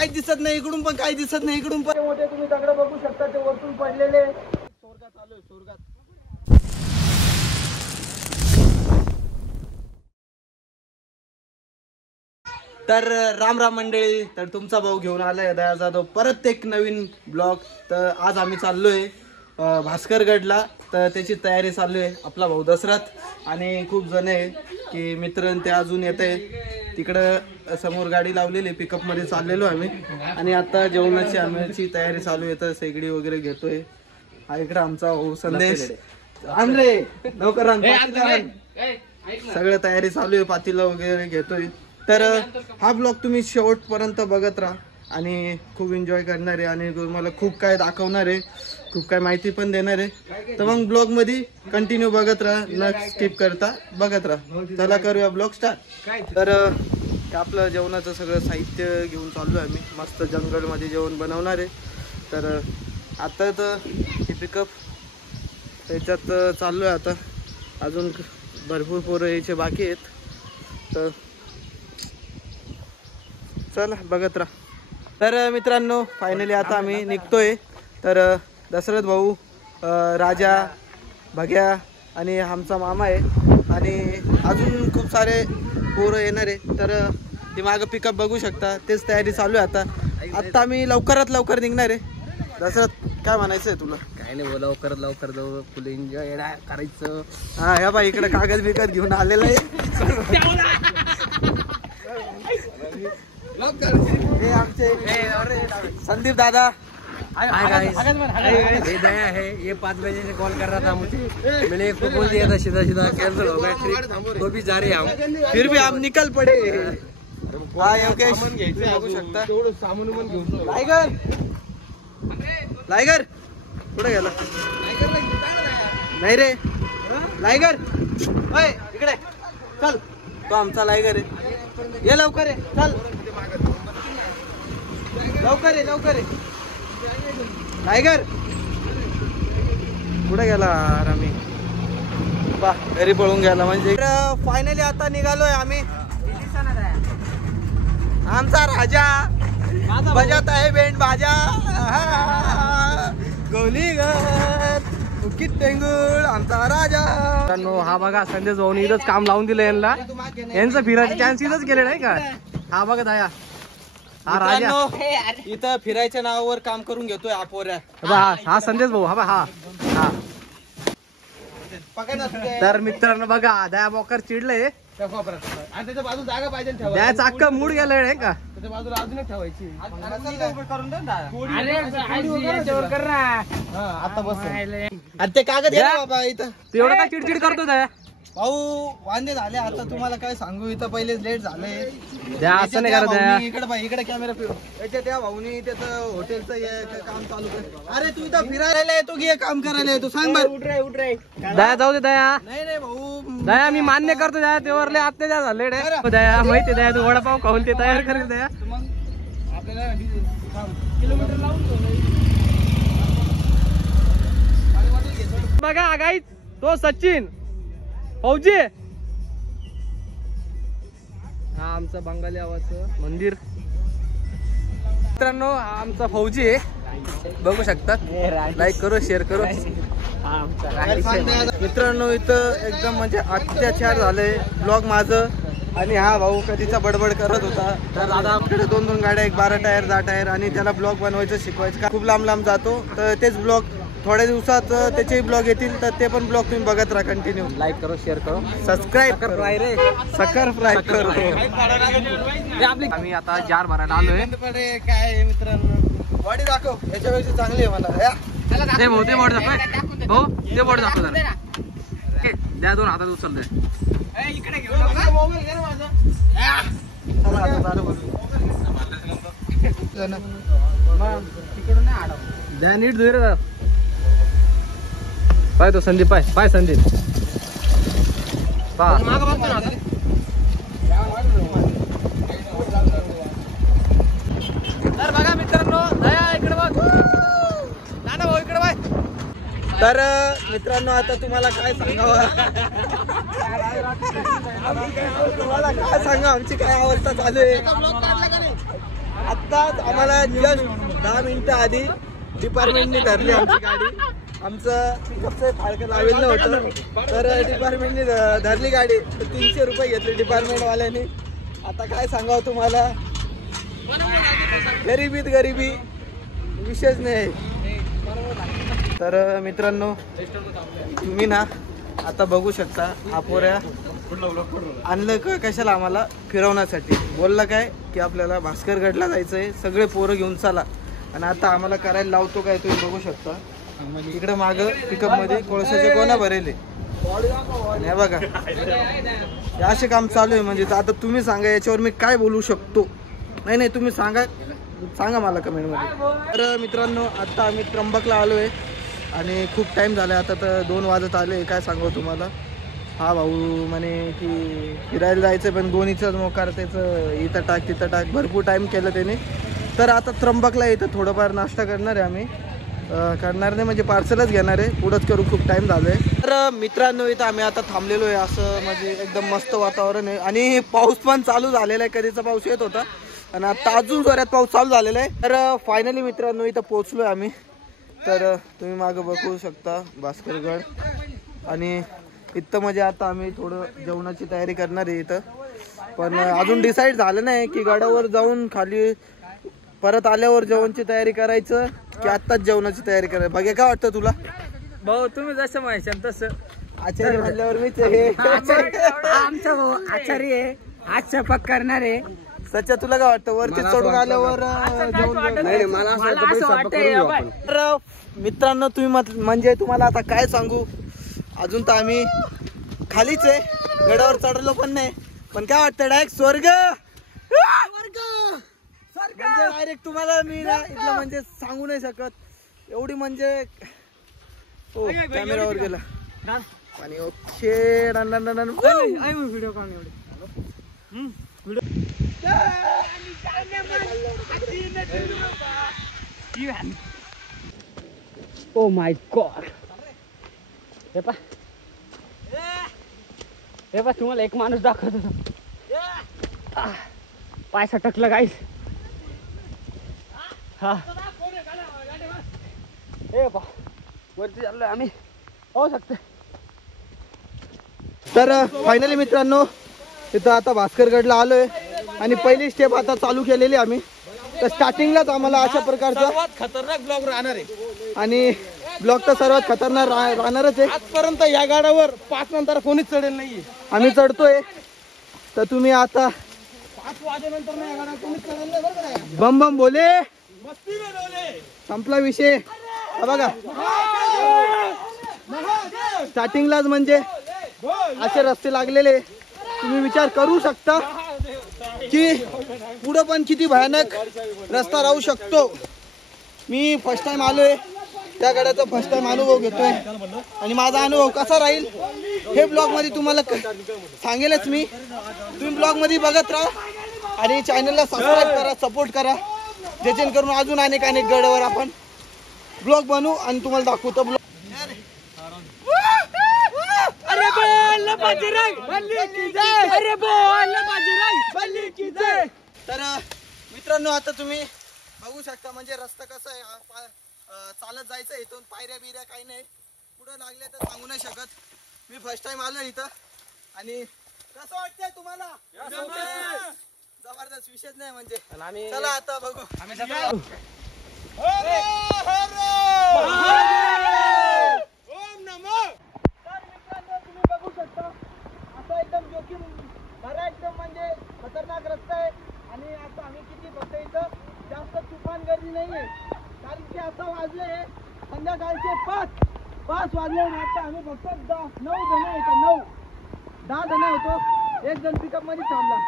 काहीच दिसत नाही, इकडून पण काही दिसत नाही, इकडून पण मोठे तुम्ही दगड बघू शकता ते वरतून पडलेले. स्वर्गात आलोय, स्वर्गात. तर राम राम मंडळी. तर तुमचा भाऊ घेऊन आलाय दया जाधव परत एक नवीन ब्लॉग. तर आज आम्ही चाललोय भास्करगडला. तर त्याची तयारी चालू आहे. आपला भाऊ दशरथ आणि खूप जण आहे की मित्र ते अजून येत आहे. तिकडं समोर गाडी लावलेली, पिकअप मध्ये चाललेलो आम्ही. आणि आता जेवणाची आमची तयारी चालू आहे. तर शेगडी वगैरे घेतोय. हा इकडे आमचा भाऊ संदेश आणले लवकर सगळं तयारी चालू आहे. पातीला वगैरे घेतोय. तर हा ब्लॉग तुम्ही शेवटपर्यंत बघत राहा आणि खूप एन्जॉय करणार आहे आणि तुम्हाला खूप काय दाखवणार आहे, खूप काय माहिती पण देणार आहे. तर मग ब्लॉग मध्ये कंटिन्यू बघत राहा, न स्किप करता बघत राहा. चला करूया ब्लॉग स्टार्ट. तर आपलं जेवणाचं सगळं साहित्य घेऊन चाललो आहे आम्ही. मस्त जंगलमध्ये जेवण बनवणार आहे. तर आता तर हे पिकअप त्याच्यात चाललो आहे. आता अजून भरपूर पोरं यायचे बाकी आहेत. तर चला बघत राहा. तर मित्रांनो फायनली आता आम्ही निघतोय. तर दशरथ भाऊ, राजा, भग्या आणि आमचा मामा आहे आणि अजून खूप सारे पोरं येणार आहे. तर ती मागं पिकअप बघू शकता, तेच तयारी चालू आहे. आता आम्ही लवकरात लवकर निघणार आहे. दशरथ काय म्हणायचं आहे तुला? काय नाही बोला, लवकरात लवकर जाऊ, फुल एन्जॉय करायचं. हा ह्या बाई इकडे कागद बिकत घेऊन आलेला आहे. हे आमचे संदीप दादा दया है. ये 5 बजे से कॉल कर रहा था मुझे, मैंने एक बोल दिया था सीधा सीधा कैंसिल हो गया ट्रिप, तो भी जा रहे हम, फिर भी हम निकल पडे. हा योगेश बघू शकता. लायगर लायगर कुठे गेला? नाही रे लायगर, इकडे चल. तो आमचा लायगर आहे. ये लवकर आहे, चल लवकर आहे, लवकर आहे. टायगर कुठे गेला? आम्ही बा घरी पळून गेला म्हणजे. फायनली आता निघालोय आम्ही. आमचा राजा बजात आहे बेंड बाजा. गवली उकीत टेंगुळ आमचा राजा. हा बघा संदेश भाऊनी इथंच काम लावून दिलं यांना. यांचं फिरायचं चान्स इथंच गेले नाही का? हा बघा दया, हा राजा इथं फिरायच्या नावावर काम करून घेतोय अपोऱ्या. हा संदेश भाऊ. हा हा हा. तर मित्रांनो बघा दया बॉकर चिडलंय. त्याच्या बाजू जागा पाहिजे, दयाचा अख्खा मूड गेलाय नाही का? त्याच्या बाजूला अजून एक ठेवायची. आता बस ते कागद घ्या बाबा. इथं एवढं काय चिडचिड करतो दया? भाऊ वांदे झाले आता. तुम्हाला काय सांगू, इथं पहिलेच लेट झाले. द्या असं नाही करत दया. इकडे बाई, इकडे कॅमेरा फिरू. त्याच्या त्या भाऊनी त्याचं हॉटेलचं काम चालू कर. अरे तू इथं फिरायला येतो की काम करायला येतो? सांग बरं. उठ रे दया जाऊ दे दया. नाही रे भाऊ, दया मी मान्य करतो दया, तेवढले अत्याचार झाले दया. माहिती दया तू वडापाव खाऊन ते तयार करेल दया. मग आपल्याला किलोमीटर लावून बघा गाईच तो सचिन फौजी. हा आमचं बंगाली आवाजचं मंदिर. मित्रांनो हा आमचा फौजी आहे, बघू शकता. लाईक करो, शेअर करो. मित्रांनो इथं एकदम म्हणजे अत्याचार झालंय ब्लॉग माझं. आणि हा भाऊ कधीचा बडबड करत होता. तर दादा आमच्याकडे 2-2 गाड्या, एक 12 टायर 10 टायर आणि त्याला ब्लॉग बनवायचं शिकवायचं. खूप लांब लांब जातो. तर तेच ब्लॉग थोड्या दिवसात त्याचे ब्लॉग येतील. तर ते पण ब्लॉग तुम्ही बघत राहा कंटिन्यू. लाईक करो, शेअर करो, सबस्क्राईब फ्राय रे सकर फ्राय करो. आम्ही आता जार भरायला आलोय. काय मित्रांनो बॉडी दाखव, याच्यापेक्षा चांगली आहे मला. ते भाऊ ते बोर्ड दाखव. हो ते बोर्ड दाखव जरा. द्या 2 हातात उचलतोय. द्या नीट धुई रे. पाय तो संदीप, पाय पाय संदीप. तर बघा मित्रांनो दया इकडे बघ. नाना भाऊ इकडे बघ. तर मित्रांनो आता तुम्हाला काय सांगावं, तुम्हाला काय सांगा आमची काय अवस्था चालू आहे. आत्ताच आम्हाला जस्ट 10 मिनिटं आधी डिपार्टमेंटने धरली आमची गाडी. आमचं पिकअपचं फाळकं लावलेलं होतं, तर डिपार्टमेंटने धरली गाडी. 300 रुपये घेतले डिपार्टमेंटवाल्याने. आता काय सांगावं तुम्हाला, गरिबीत गरिबी विशेष नाही. तर मित्रांनो, तुम्ही ना आता बघू शकता, अपोऱ्या आणलं का कशाला आम्हाला फिरवण्यासाठी. बोलला काय की आपल्याला भास्करगडला जायचं आहे, सगळे पोरं घेऊन चला. आणि आता आम्हाला करायला लावतो काय तुम्ही बघू शकता. इकडे मागं पिकअप मध्ये कोळशाचे कोणा भरेले आणि हे बघा हे असे काम चालू आहे. म्हणजे आता तुम्ही सांगा याच्यावर मी काय बोलू शकतो. नाही तुम्ही सांगा मला कमेंटमध्ये. तर मित्रांनो, आता आम्ही त्र्यंबकला आलो आहे आणि खूप टाईम झाला आता, तर 2 वाजत आले. काय सांगू तुम्हाला, हा भाऊ म्हणे की फिरायला जायचं, पण दोन्हीचंच मोकार त्याचं, इथं टाक तिथं टाक, भरपूर टाईम केलं त्याने. तर आता त्र्यंबकला इथं थोडंफार नाश्ता करणार आहे आम्ही. करणार नाही म्हणजे पार्सलच घेणार आहे, पुढंच करू, खूप टाईम झाला आहे. तर मित्रांनो, इथं आम्ही आता थांबलेलो आहे. असं म्हणजे एकदम मस्त वातावरण आहे आणि पाऊस पण चालू झालेला आहे. कधीचा पाऊस येत होता आणि आता अजून जोरात पाऊस चालू झालेला आहे. तर फायनली मित्रांनो इथं पोहोचलो आहे आम्ही. तर तुम्ही मागं बघू शकता भास्करगड. आणि इथं म्हणजे आता आम्ही थोडं जेवणाची तयारी करणार आहे इथं, पण अजून डिसाईड झालं नाही की गडावर जाऊन खाली परत आल्यावर जेवणाची तयारी करायचं की आत्ताच जेवणाची तयारी करायची. बघा काय वाटतं तुला भाऊ, तुम्ही जसं म्हणाल तसं. आचार्य म्हणल्यावर मीच हे आमचा भाऊ आचार्य आहे, आज स्वयंपाक करणार आहे. सच्चा तुला काय वाटतं वरती चढून आल्यावर तर मित्रांनो, तुम्ही म्हणजे तुम्हाला आता काय सांगू, अजून तर आम्ही खालीच आहे, गडावर चढलो पण नाही. पण काय वाटतं डायरेक्ट स्वर्ग म्हणजे डायरेक्ट तुम्हाला मी ना इथलं म्हणजे सांगू नाही शकत एवढी म्हणजे. हो, कॅमेरावर गेला आणि ओके व्हिडिओ काढून ओ माय गॉड. हे पा तुम्हाला एक माणूस दाखवतो. पाय सटकलं गाईस. हा हे पा वरती चाललोय आम्ही, होऊ शकते. तर फायनली मित्रांनो, तिथं आता भास्करगडला आलोय आणि पहिली स्टेप आता चालू केलेली आम्ही. तर स्टार्टिंगलाच आम्हाला अशा प्रकारचा खतरनाक ब्लॉग राहणार आहे आणि ब्लॉग तर सर्वात खतरनाक राहणारच आहे. आजपर्यंत या गाड्यावर 5 नंतर कोणीच चढेल नाहीये. आम्ही चढतोय, तर तुम्ही आता 5 वाजेनंतर नाही गाड्या कोणीच चढेल नाही बरं का. बम बम बोले, मस्ती बनवले. संपला विषय. हा बघा स्टार्टिंगलाच म्हणजे असे रस्ते लागलेले, तुम्ही विचार करू शकता की पुढं पण किती भयानक रस्ता राहू शकतो. मी फर्स्ट टाइम आलोय त्या गाड्याचा, फर्स्ट टाइम अनुभव घेतोय आणि माझा अनुभव कसा राहील हे ब्लॉग मध्ये तुम्हाला सांगेलच मी. तुम्ही ब्लॉग मध्ये बघत राहा आणि चॅनलला सबस्क्राईब करा, सपोर्ट करा, जेणेकरून अजून अनेक गडावर आपण ब्लॉग बनवू आणि तुम्हाला दाखवतो ब्लॉग. अरे बोल बजरंग बली की जय, अरे बोल बजरंग बली की जय. तर मित्रांनो, आता तुम्ही बघू शकता म्हणजे रस्ता कसा आहे. चालत जायचं, इथून पायऱ्या बिऱ्या काही नाही, पुढे लागले तर सांगू नाही शकत. मी फर्स्ट टाइम आलो इथं आणि कसं वाटतंय तुम्हाला? जबरदस्त, विषयच नाही म्हणजे. चला आता बघू. तुम्ही बघू शकता असा एकदम जोखीम भरा, एकदम म्हणजे खतरनाक रस्ता आहे. आणि आता आम्ही किती फक्त इथं जास्त तुफान गर्दी नाहीये, कारण की असं वाजले संध्याकाळचे 5 वाजले आणि आता आम्ही फक्त 9 जण येतो, 10 जण होतो. एक जण पिकअप मध्ये थांबला.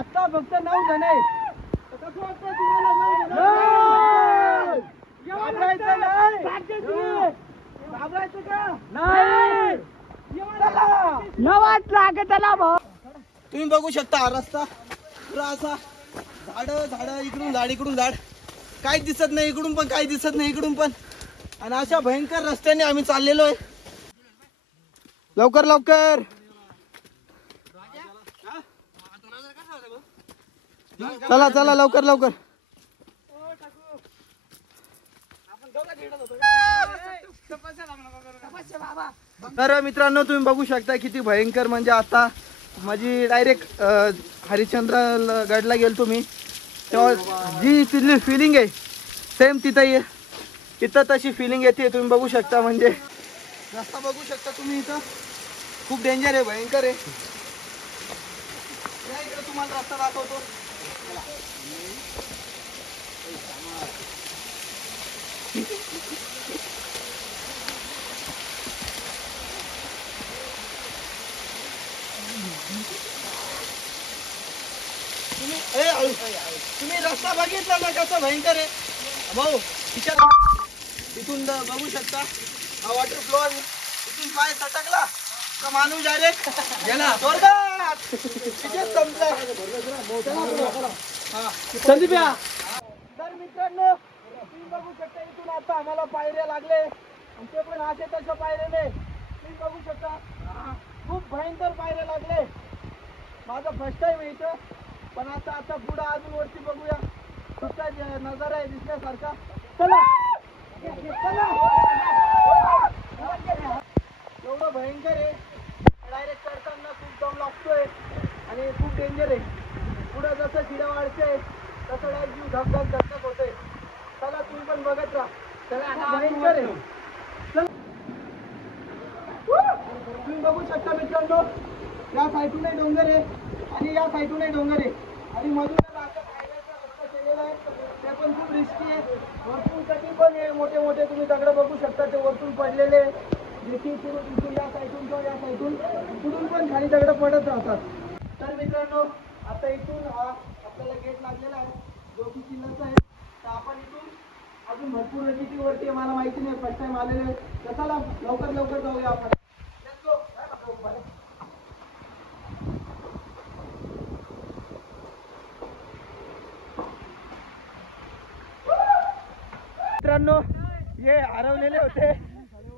आता फक्त 9 जण आहे. कसं वाटतं तुम्हाला? 9 जण घाबरायचं का नाही? नवाज लागतला भाऊ. तुम्ही बघू शकता हा रस्ता पुरा असा झाड, इकडून झाड, इकडून झाड, काहीच दिसत नाही. इकडून पण काही दिसत नाही, इकडून पण. आणि अशा भयंकर रस्त्याने आम्ही चाललेलो आहे. लवकर लवकर चला चला, लवकर लवकर. तर मित्रांनो तुम्ही बघू शकता किती भयंकर, म्हणजे आता माझी डायरेक्ट हरिश्चंद्र गडला गेलो तुम्ही तेव्हा जी तिथली फिलिंग आहे सेम इथं तशी फिलिंग येते. तुम्ही बघू शकता, म्हणजे रस्ता बघू शकता तुम्ही, इथं खूप डेंजर आहे, भयंकर आहे. या इकडे तुम्हाला रस्ता दाखवतो. तुम्ही रस्ता बघितला ना कसा भयंकर आहे भाऊ. इथून बघू शकता हा वॉटर फ्लो. इथून पाय सटकला का माणूस डायरेक्ट गेला स्वर्गात. तिथेच संपला. संदीप या. तर मित्रांनो तुम्ही बघू शकता इथून आता आम्हाला पायऱ्या लागले, आणि ते पण असे तशा पायऱ्याने. तुम्ही बघू शकता खूप भयंकर पायऱ्या लागले. माझा फर्स्ट टाइम आहे इथं, पण आता पुढे अजून वरती बघूया. सुद्धा नजारा आहे दिसण्यासारखा. चला चला. एवढं भयंकर आहे, डायरेक्ट चढताना खूप दम लागतोय आणि खूप डेंजर आहे. पुढे जसं शिड्या वाढते तसं डायरेक्ट जीव धक धक धक होतोय. चला तुम्ही पण बघत राहा. चला भयंकर आहे. तुम्ही बघू शकता मित्रांनो, या साईडूनही डोंगर आहे आणि या साईडूनही डोंगर आहे, आणि मधूनच आता पायऱ्याचा रस्ता केलेला आहे. ते पण खूप रिस्की आहे. वरतून कधी पण आहे, मोठे मोठे तुम्ही दगड बघू शकता, ते वरतून पडलेले. देखील इथून या साईडून किंवा या साईडून कुठून पण खाली दगड पडत राहतात. तर मित्रांनो आता इथून आपल्याला गेट लागलेला आहे, जो की चिन्हाचा आहे. तर आपण इथून अजून भरपूर किती वरती आहे मला माहिती नाही, फर्स्ट टाइम आलेले आहे. तर चला लवकर जाऊया आपण. Let's go. मित्रांनो हे हरवलेले होते,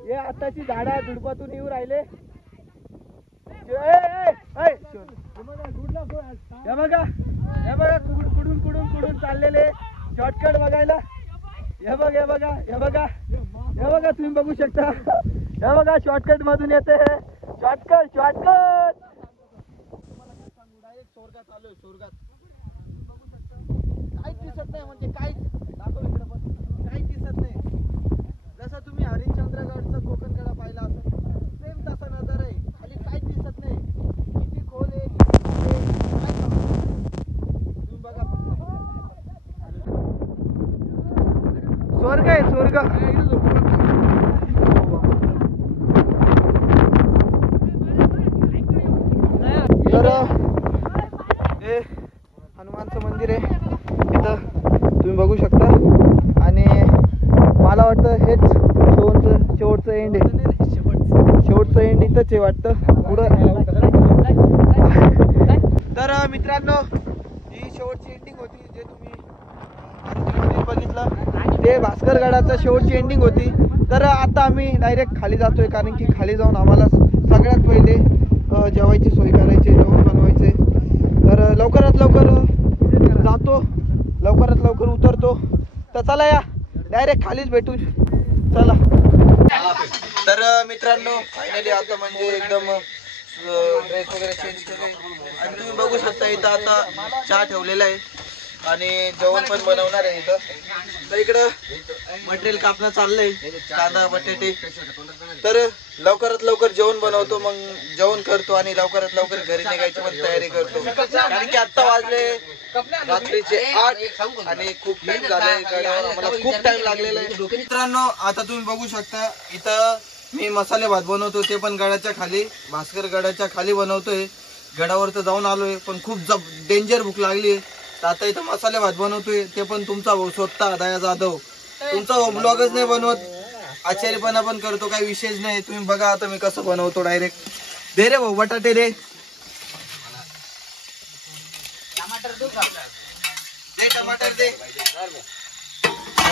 हे आताची झाडा झुडपातून येऊ राहिले. हे बघा कुडून चाललेले शॉर्टकट बघायला. हे बघा तुम्ही बघू शकता. हे बघा शॉर्टकट मधून येते. शॉर्टकट डायरेक्ट स्वर्गात आलोय. स्वर्गात बघू शकता. काहीच दिसत नाही, म्हणजे काहीच दाखव इकडे पण काहीच दिसत नाही. जसं तुम्ही हरिश्चंद्रगडचा कोकणकडा पाहिला असेल सेम तसा नजारा आहे. खाली काहीच दिसत नाही. किती खोल आहे काय तुम्ही बघा. स्वर्ग आहे स्वर्ग. तर हे हनुमानचं मंदिर आहे इथं तुम्ही बघू शकता, आणि मला वाटतं हेच शेवटचं एंड आहे. शेवटचं एंड इथंच आहे वाटतं पुढं. तर मित्रांनो ही शेवटची एंडिंग होती, जे तुम्ही मंदिर बघितलं ते भास्करगडाचं शेवटची एंडिंग होती. तर आता आम्ही डायरेक्ट खाली जातोय, कारण की खाली जाऊन आम्हाला सगळ्यात पहिले जेवायची सोय करायची, जेवण बनवायचे. तर लवकरात लवकर जातो, लवकरात लवकर उतरतो. तर चला या डायरेक्ट खालीच भेटू. चला. तर मित्रांनो फायनली आता म्हणजे एकदम ड्रेस वगैरे चेंज केले, आणि तुम्ही बघू शकता इथं आता चहा ठेवलेला आहे आणि जेवण पण बनवणार आहे इथं. तर इकडं मटेरियल कापणं चाललंय, कांदा बटाटे. तर लवकरात लवकर जेवण बनवतो, मग जेवण करतो आणि लवकरात लवकर घरी निघायची पण तयारी करतो, कारण की आता वाजले रात्रीचे 8 आणि खूप टाइम झालाय. आम्हाला खूप टाइम लागलेला आहे. मित्रांनो आता तुम्ही बघू शकता इथं मी मसाले भात बनवतो, ते पण गडाच्या खाली, भास्कर गडाच्या खाली बनवतोय. गडावर तर जाऊन आलोय, पण खूप डेंजर भूक लागली. तर आता इथं मसाले भात बनवतोय, ते पण तुमचा भाऊ स्वतः दया जाधव. तुमचा ब्लॉगच नाही बनवत, आचार्यपणा पण करतो, काही विशेष नाही. तुम्ही बघा आता मी कसं बनवतो. डायरेक्ट दे रे भाऊ बटाटे दे. टमाटर दे.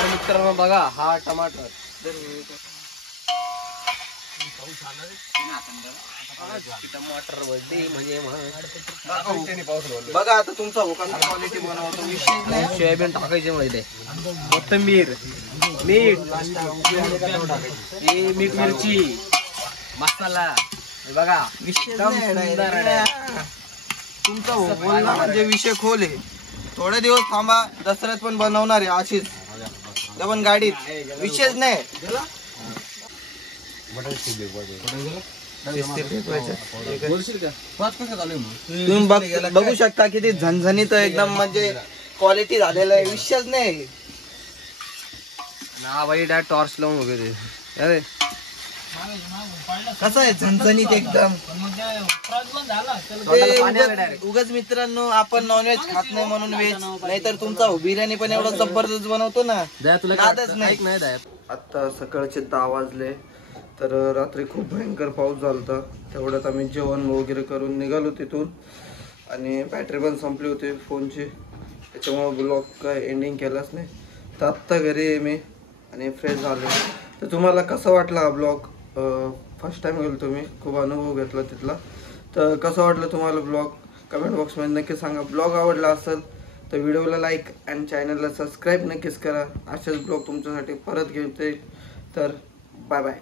मित्रांनो बघा हा टमाटर. बघा आता तुमचा क्वालिटी बनवतो. सोयाबीन टाकायचे मध्ये, कोथिंबीर, मीठ हे मीठ मिरची मसाला हे बघा एकदम सुंदर आहे. तुमचा बोलणं म्हणजे विषय खोल आहे. थोडे दिवस थांबा, दसऱ्यात पण बनवणार आहे अशीच, त्या पण गाडीत विशेष नाही. तुम्ही बघू शकता किती झणझणीत एकदम म्हणजे क्वालिटी झालेलं आहे, विशेष नाही. ना भाई डायरेक्ट टॉर्च लावून वगैरे अरे कसं आहे झणझणीत एकदम. उगाच मित्रांनो आपण नॉनव्हेज खात नाही म्हणून व्हेज, नाहीतर तुमचा बिर्याणी पण एवढा जबरदस्त बनवतो ना. नादच नाही. आता सकाळचे 10 वाजले, तर रात्री खूप भयंकर पाऊस झाला. तेवढ्यात आम्ही जेवण वगैरे करून निघालो तिथून, आणि बॅटरी पण संपली होती फोनची, त्याच्यामुळे ब्लॉग काय एंडिंग केलाच नाही. तर आत्ता घरी आहे मी आणि फ्रेश झालो. तर तुम्हाला कसा वाटला हा ब्लॉग? फर्स्ट टाइम गेलो तुम्ही, खूप अनुभव घेतला तिथला. तर कसं वाटलं तुम्हाला ब्लॉग कमेंट बॉक्समध्ये नक्की सांगा. ब्लॉग आवडला असेल तर व्हिडिओला लाईक आणि चॅनलला सबस्क्राईब नक्कीच करा. असेच ब्लॉग तुमच्यासाठी परत घेते. तर बाय बाय.